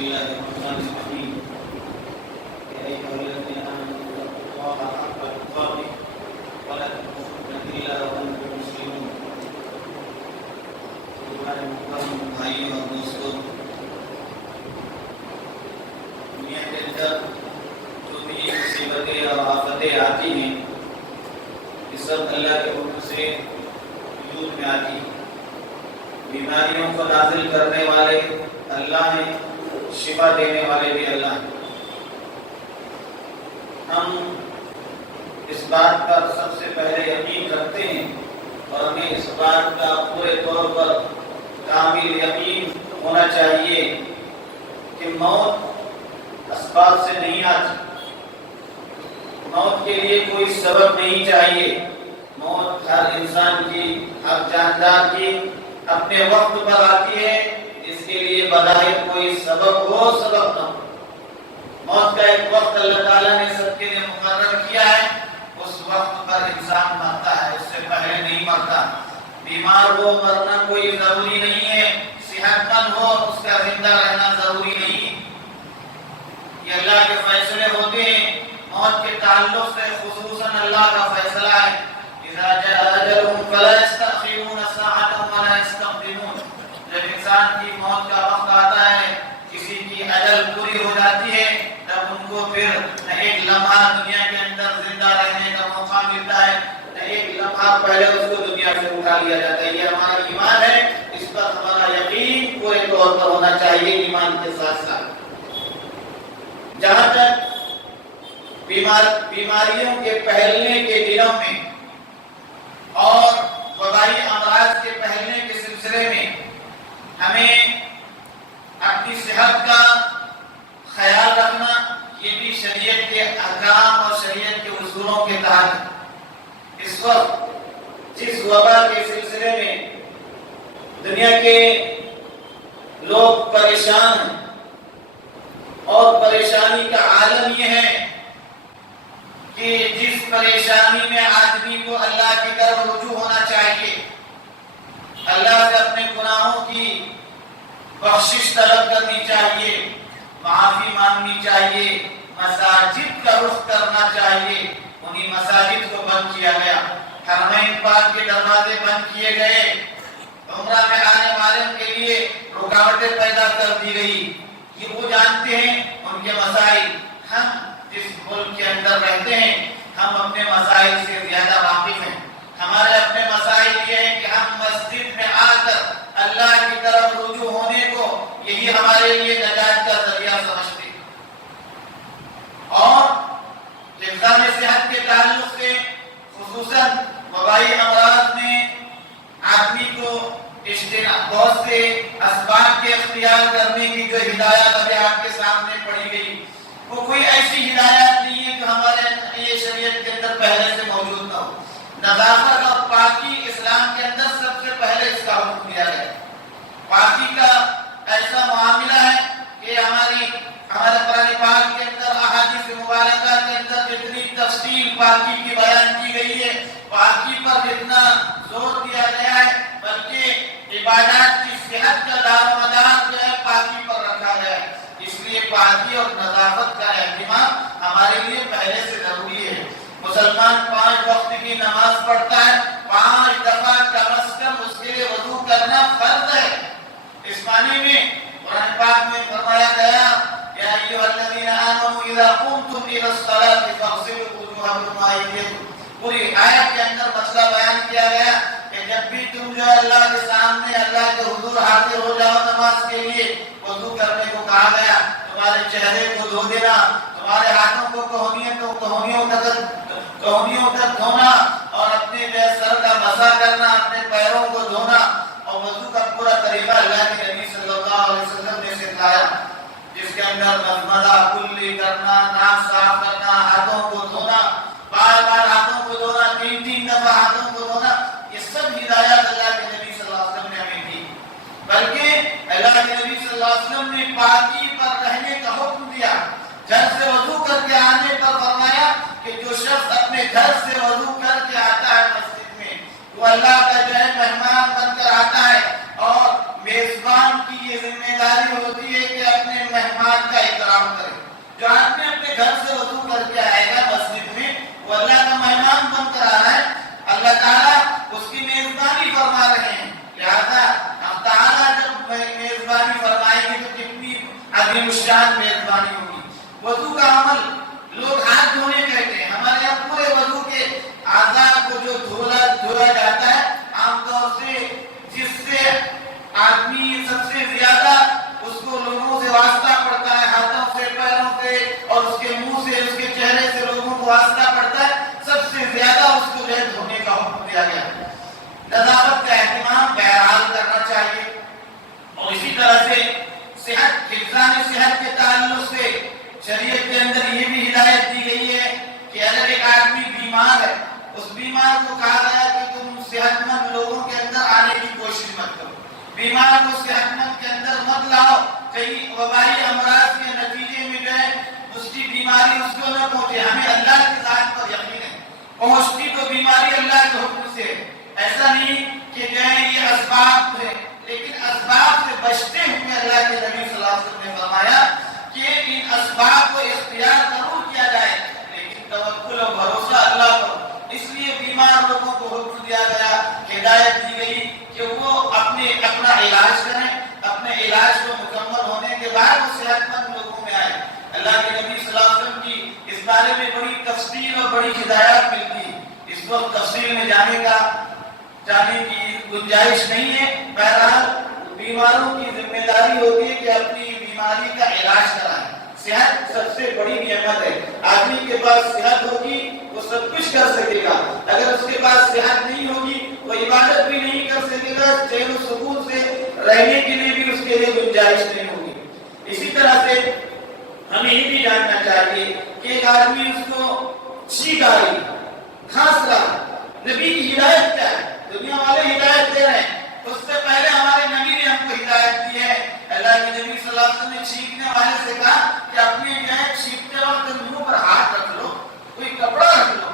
الله الرحمن الرحيم يا أيها الذين آمنوا اتقوا الله حق تقاته ولا تموتن إلا وأنتم مسلمون. ہمارے محترم بھائیوں اور دوستوں، دنیا کے اندر جو بھی مصیبتیں اور آفتیں آتی ہیں یہ سب اللہ کے حکم سے وجود میں آتی ہیں۔ بیماریوں کو نازل کرنے والے اللہ ہیں، شفا دینے والے بھی اللہ ہیں۔ ہم اس بات پر سب سے پہلے یقین رکھتے ہیں اور ہمیں اس بات کا پورے طور پر کامل یقین ہونا چاہیے کہ موت اسباب سے نہیں آتی، موت کے لیے کوئی سبب نہیں چاہیے۔ موت ہر انسان کی، ہر جاندار کی اپنے وقت پر آتی ہے، اس کے لیے بظاہر کوئی سبب ہو سبب نہ ہو۔ موت کا ایک وقت اللہ تعالیٰ نے سب کے لیے مقرر کیا ہے، اس وقت پر انسان مرتا ہے، اس سے پہلے نہیں مرتا۔ بیمار ہو مرنا کوئی ضروری نہیں ہے، صحت مند ہو اس کا زندہ رہنا ضروری نہیں۔ یہ اللہ کے فیصلے ہوتے ہیں۔ موت کے تعلق سے خصوصاً اللہ کا فیصلہ ہے، اذا جاء اجلهم فلا يستأخرون ساعة ولا يستقدمون۔ جب انسان کی موت کا وقت آتا ہے، کسی کی اجل پوری ہو جاتی ہے، تب ان کو پھر نہ ایک لمحہ دنیا کے اندر زندہ رہنے کا موقع ملتا ہے، نہ ایک لمحہ پہلے اس کو دنیا سے اٹھا لیا جاتا ہے۔ یہ ہمارا ایمان ہے، اس پر ہمارا یقین پورے طور پر ہونا چاہیے ایمان کے ساتھ ساتھ۔ جہاں تک بیماریوں کے پھیلنے کے دنوں میں اور وبائی امراض کے پھیلنے کے سلسلے میں ہمیں اپنی صحت کا خیال رکھنا، یہ بھی شریعت کے احکام اور شریعت کے اصولوں کے تحت۔ اس وقت جس وبا کے سلسلے میں دنیا کے لوگ پریشان ہیں اور پریشانی کا عالم یہ ہے کہ جس پریشانی میں آدمی کو اللہ کی طرف رجوع ہونا چاہیے، اللہ سے اپنے گناہوں کی بخشش طلب کرنی چاہیے، معافی مانگنی چاہیے، مساجد کا رخ کرنا چاہیے۔ انہی مساجد کو بند کیا گیا، حرمین پاک کے دروازے بند کیے گئے، عمرہ میں آنے والوں کے لیے رکاوٹیں پیدا کر دی گئی۔ یہ وہ جانتے ہیں ان کے مسائل۔ ہم جس ملک کے اندر رہتے ہیں ہم اپنے مسائل سے زیادہ واقف ہیں۔ ہمارے اپنے مسائل یہ ہیں کہ ہم مسجد میں آ کر اللہ کی طرف رجوع ہونے کو یہی ہمارے لیے نجات کا ذریعہ سمجھتے ہیں۔ اور حفظان صحت کے تعلق سے خصوصاً وبائی امراض میں آدمی کو بہت سے اسباب کے اختیار کرنے کی جو ہدایت ابھی آپ کے سامنے پڑھی گئی، وہ کوئی ایسی ہدایت نہیں ہے جو ہمارے یہ شریعت کے اندر پہلے سے موجود نہ ہو۔ نظافت اور پاکی اسلام کے اندر سب سے پہلے اس کا حکم دیا گیا۔ پاکی کا ایسا معاملہ ہے کہ ہمارے قرآن پاک کے اندر، احادیث مبارکہ کے اندر جتنی تفصیل پاکی کی بیان کی گئی ہے، پاکی پر جتنا زور دیا گیا ہے، بلکہ عبادات کی صحت کا دار و مدار جو ہے پاکی پر رکھا گیا ہے۔ اس لیے پاکی اور نظافت کا اہتمام ہمارے لیے پہلے سے ضروری ہے۔ مسلمان 5 وقت کی نماز پڑھتا ہے، 5 دفعہ کم از کم اس کے لیے وضو کرنا فرض ہے۔ اس معنی میں قرآن پاک میں فرمایا گیا، یا ایھا الذین آمنوا اذا قمتم الی الصلاۃ فاغسلوا وجوہکم وایدیکم۔ پوری آیت کے اندر مسئلہ بیان کیا گیا کہ جب بھی تم جو اللہ کے سامنے، اللہ کے حضور حاضر ہو جاؤ نماز کے لیے، وضو کرنے کو کہا گیا۔ تمہارے چہرے کو دھو دینا، تمہارے ہاتھوں کو کہنیوں تک دھونا، اور اپنے سر کا مسح کرنا، اپنے پیروں کو دھونا، اور وضو کا پورا طریقہ اللہ کے نبی صلی اللہ علیہ وسلم نے سکھایا، جس کے اندر مضمضہ، کلی کرنا، ناک صاف کرنا، ہاتھوں کو دھونا، بار بار ہاتھوں کو دھونا، 3 دفعہ ہاتھوں کو دھونا۔ یہ سب ہدایات اللہ کے نبی صلی اللہ علیہ وسلم نے ہمیں دی، بلکہ اللہ کے نبی صلی اللہ علیہ وسلم نے پاکی پر رہنے کا حکم دیا۔ گھر سے وضو کر کے آنے پر فرمایا کہ جو شخص اپنے گھر سے وضو کر کے آتا ہے مسجد میں، وہ اللہ کا جو ہے مہمان بن کر آتا ہے، اور میزبان کی یہ ذمہ داری ہوتی ہے کہ اپنے مہمان واسطہ پڑتا ہے سب سے زیادہ اس کو جو ہے دھونے کا حکم دیا گیا. نظافت کا اہتمام بہرحال کرنا چاہیے. اور اسی طرح سے صحت، حفظان صحت کے تعلق سے شریعت کے اندر یہ بھی ہدایت دی گئی ہے کہ اگر ایک آدمی بیمار ہے، اس بیمار کو کہا گیا کہ تم صحت مند لوگوں کے اندر آنے کی کوشش مت کرو، بیمار کو صحت مند کے اندر مت لاؤ، کئی وبائی امراض کے نتیجے میں جو ہے اس کی بیماری اس کو نہ پہنچے. ہمیں اللہ کی ذات پر یقین ہے، پہنچتی تو بیماری اللہ کے حکم سے. ایسا نہیں کہ جو ہے یہ اسباب تھے، لیکن اسباب سے بچتے ہوئے اللہ کے نبی صلی اللہ علیہ وسلم نے فرمایا کہ ان اسباب کو اختیار ضرور کیا جائے لیکن توکل و بھروسہ اللہ پر. اس لیے بیمار لوگوں کو حکم دیا گیا، ہدایت دی گئی کہ وہ اپنا علاج کریں، اپنے علاج کو مکمل ہونے کے بعد وہ صحت مند لوگوں میں آئے. اللہ کے نبی صلی اللہ علیہ وسلم کی اس بارے میں بڑی تفصیل اور بڑی ہدایات ملتی. اس وقت تفصیل میں جانے کی گنجائش نہیں ہے. بہرحال بیماروں کی ذمہ داری ہوتی ہے کہ اپنی بیماری کا علاج کرائیں. صحت سب سے بڑی نعمت ہے. آدمی کے پاس صحت ہوگی وہ سب کچھ کر سکے گا، اگر اس کے پاس صحت نہیں ہوگی وہ عبادت بھی نہیں کر سکے گا، چین و سکون سے رہنے کے لیے بھی اس کے لیے گنجائش نہیں ہوگی. اسی طرح سے ہمیں یہ بھی جاننا چاہیے کہ ایک آدمی اس کو چھینک آ رہی، کھانس رہا، نبی کی ہدایت کیا ہے؟ دنیا والے ہدایت دے رہے ہیں، اس سے پہلے ہمارے نبی نے ہم کو ہدایت دی ہے. اللہ کے نبی صلی اللہ علیہ وسلم نے چھینکنے والے سے کہا کہ اپنے جو ہے چھینکتے وقت منہ پر ہاتھ رکھ لو، کوئی کپڑا رکھ لو.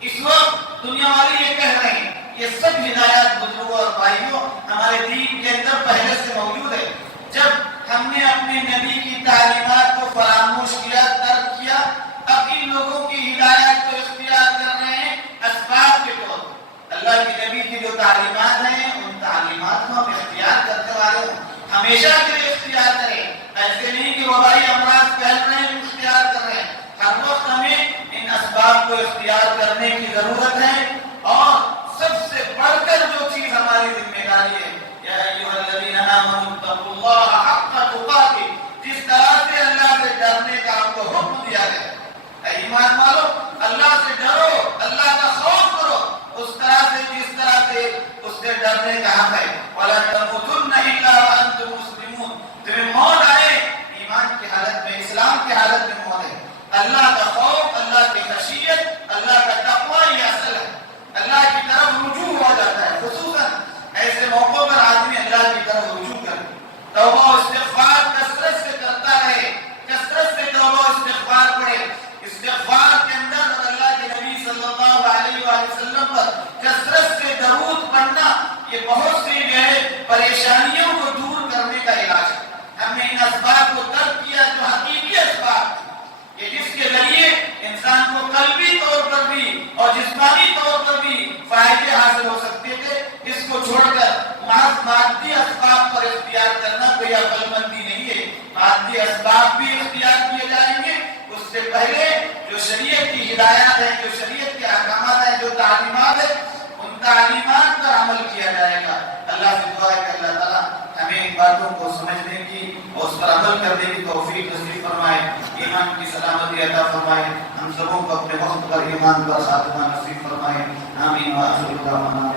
اس وقت دنیا والے یہ کہہ رہے ہیں. یہ سب ہدایات بزرگوں اور بھائیوں ہمارے دین کے اندر پہلے سے موجود ہے. جب ہم نے اپنے نبی کی تعلیمات کو فراموش کیا، ترک کیا، اب ان لوگوں کی ہدایات کو اختیار کر رہے ہیں اسباب کے طور پر. اللہ کے نبی کی جو تعلیمات ہیں ان تعلیمات کو ہم اختیار کرنے والے ہوں، ہمیشہ کے لیے اختیار کریں. ایسے نہیں کہ وبائی امراض پھیل رہے ہیں اختیار کر رہے ہیں. ہر وقت ہمیں ان اسباب کو اختیار کرنے کی ضرورت ہے. اور سب سے بڑھ کر جو چیز ہماری ذمہ داری ہے، یا ایھا الذین آمنوا اتقوا اللہ حق تقاتہ، جس طرح سے اللہ سے ڈرنے کا ہم کو حکم دیا گیا. اے ایمان والو، اللہ سے ڈرو، اللہ کا خوف کرو اس طرح سے جس طرح سے اس سے ڈرنے کا حق ہے. وَلَا تَمُوتُنَّ إِلَّا وَأَنْتُمْ مُسْلِمُونَ، تمہیں موت آئے ایمان کی حالت میں، اسلام کی حالت میں موت ہے. اللہ کا خوف، اللہ کی خشیت، اللہ کا تقوی یہ اصل ہے. اللہ کی طرف رجوع ہو جاتا ہے. خصوصاً ایسے موقعوں پر آدمی اللہ کی طرف رجوع کرے، توبہ و استغفار کثرت سے کرتا رہے، کثرت سے توبہ و استغفار پڑھے. استغفار کے اندر اور اللہ کے نبی صلی اللہ علیہ وآلہ وسلم پر کثرت سے درود پڑھنا یہ بہت سی جو ہے پریشانیوں کو دور کرنے کا علاج ہے. ہم نے ان اسباب کو ترک کیا جو حقیقی اسباب کہ جس کے ذریعے انسان کو قلبی طور پر بھی اور جسمانی طور پر بھی فائدے حاصل ہو سکتے تھے. اس کو چھوڑ کر محض مادی اسباب پر اختیار کرنا کوئی عقل مندی نہیں ہے. مادی اسباب بھی اختیار کیے جائیں گے، اس سے پہلے جو شریعت کی ہدایات ہیں، جو شریعت کے احکامات ہیں، جو تعلیمات ہیں، ان تعلیمات پر عمل کیا جائے گا. اللہ سے دعا ہے کہ اللہ تعالیٰ ہمیں ان باتوں کو سمجھنے کی اور اس پر عمل کرنے کی توفیق نصیب فرمائے، ایمان کی سلامتی عطا فرمائے، ہم سبوں کو اپنے وقت پر ایمان پر خاتمہ نصیب فرمائے. آمین. وآخر دعوانا